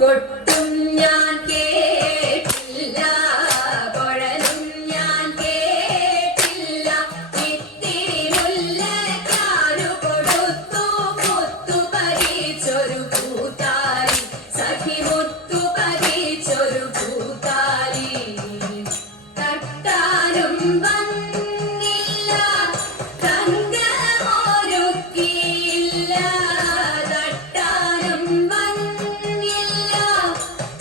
കൊട്ടും ഞാൻ കേട്ടില്ല, കുഴലും ഞാൻ കേട്ടില്ല. ഇത്തിരി മുല്ലക്കാരു കൊടുത്തു മുത്തു പറിച്ചൊരു പൂത്താലി, സഖി മുത്തു പറിച്ചൊരു പൂത്താലി. തട്ടാനും വന്നില്ല, തങ്കമൊരുക്കിയില്ല. തട്ടാനും വന്നില്ല,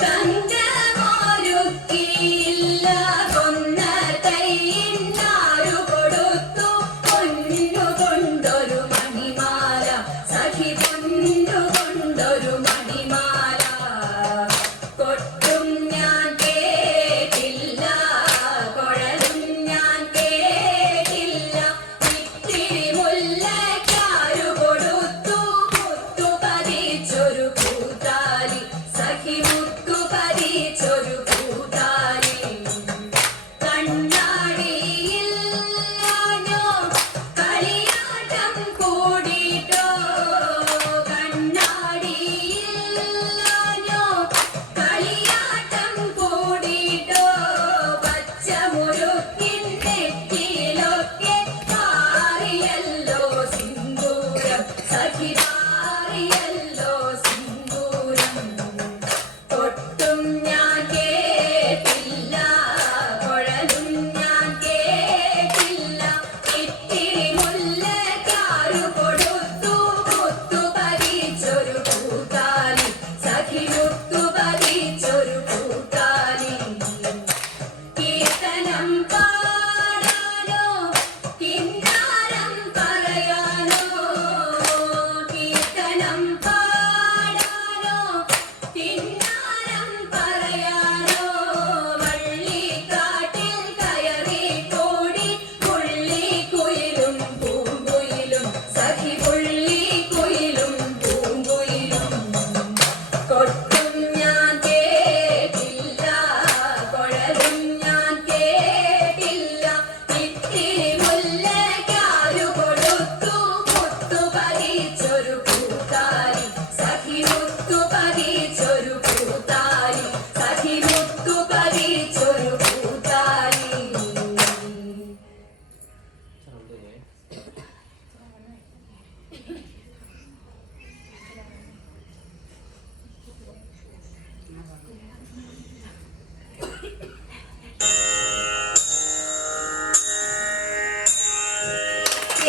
തങ്കമൊരുക്കിയില്ല. കൊന്ന കൈയിന്നാരു കൊടുത്തു പൊന്നു കൊണ്ടൊരു മണിമാല, സഖി പൊന്നു കൊണ്ടൊരു മണിമാല. കൊട്ടും ഞാൻ കേട്ടില്ല, കുഴലും ഞാൻ കേട്ടില്ല. ഇത്തിരി മുല്ലക്കാരു കൊടുത്തു മുത്തു പറിച്ചൊരു പൂത്താലി, സഖി മുത്തു പറിച്ചൊരു പൂത്താലി. കണ്ണാടിയില്ലാഞ്ഞോ കളിയാട്ടം കൂടിട്ടോ, കണ്ണാടിയില്ലാഞ്ഞോ കളിയാട്ടം കൂടിട്ടോ. പച്ചമുരുക്കിൻ നെറ്റിയിലൊക്കെ പാറിയല്ലോ സിന്ദൂരം, സഖി പാറിയല്ലോ സിന്ദൂരം. കൊട്ടും ഞാൻ കേട്ടില്ല, കുഴലും ഞാൻ കേട്ടില്ല. ഇത്തിരി മുല്ലക്കാരു കൊടുത്തു മുത്തു പറിച്ചൊരു പൂത്താലി, സഖി മുത്തു പറിച്ചൊരു പൂത്താലി. കീർത്തനം പാടാനോ കിന്നാരം പറയാനോ, കീർത്തനം പാടാനോ കിന്നാരം പറയാനോ. വള്ളിക്കാട്ടിൽ കയറി കൂടി പുള്ളിക്കുയിലും പൂങ്കുയിലും, സഖി പുള്ളിക്കുയിലും പൂങ്കുയിലും. കൊട്ടും ഞാൻ കേട്ടില്ല, കുഴലും ഞാൻ കേട്ടില്ല. ഇത്തിരി മുല്ലക്കാരു കൊടുത്തു മുത്തു പറിച്ചൊരു പൂത്താലി, സഖി മുത്തു പറിച്ചൊരു പൂത്താലി, സഖി മുത്തു പറിച്ചൊരു പൂത്താലി.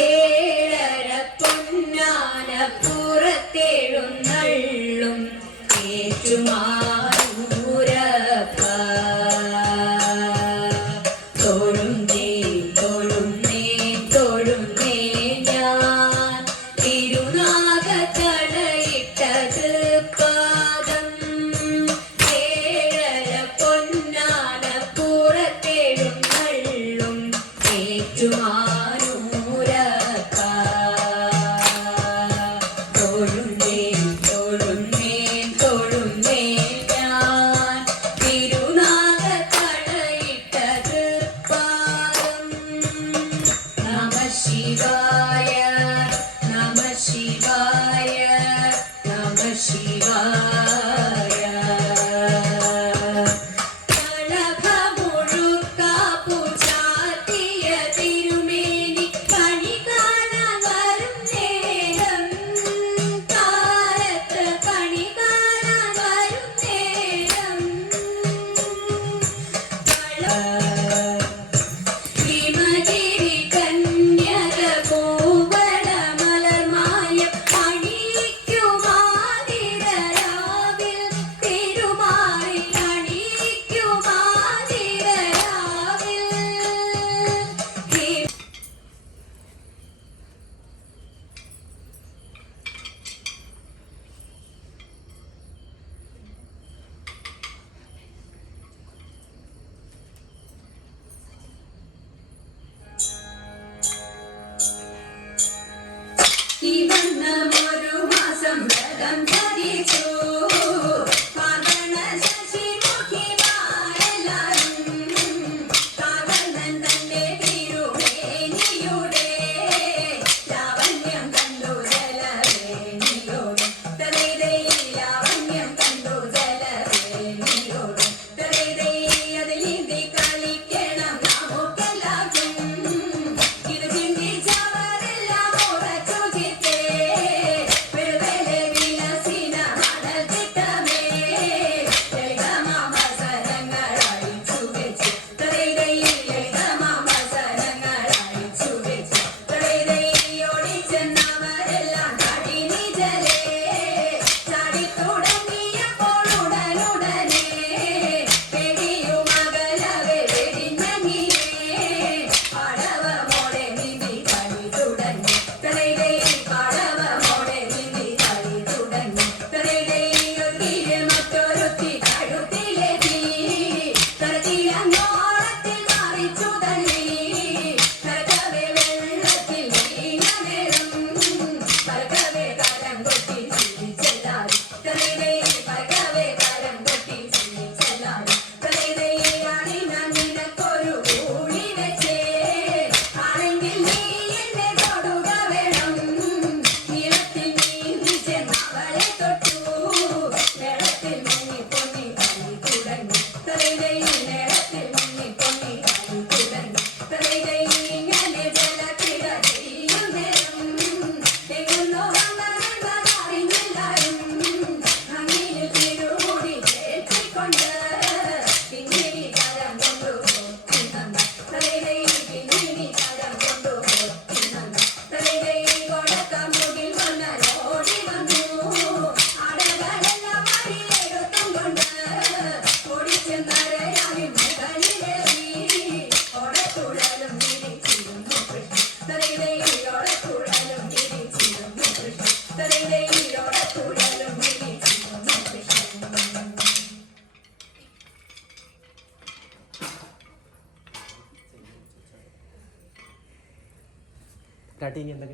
ഏഴര പൊന്നാന പുറത്തെഴുന്നള്ളും ഏറ്റുമാനൂരപ്പ. തൊഴുന്നേ തൊഴുന്നേ തൊഴുന്നേ ഞാൻ തിരുനാഗത്തടയിട്ട തൃപ്പാദം. ഏഴര പൊന്നാന പുറത്തെഴുന്നള്ളും ഏറ്റുമാനൂരപ്പ. തൊഴുന്നേ തൊഴുന്നേ തൊഴുന്നേ പാട്ടാട്ടി ഇനി എന്തൊക്കെ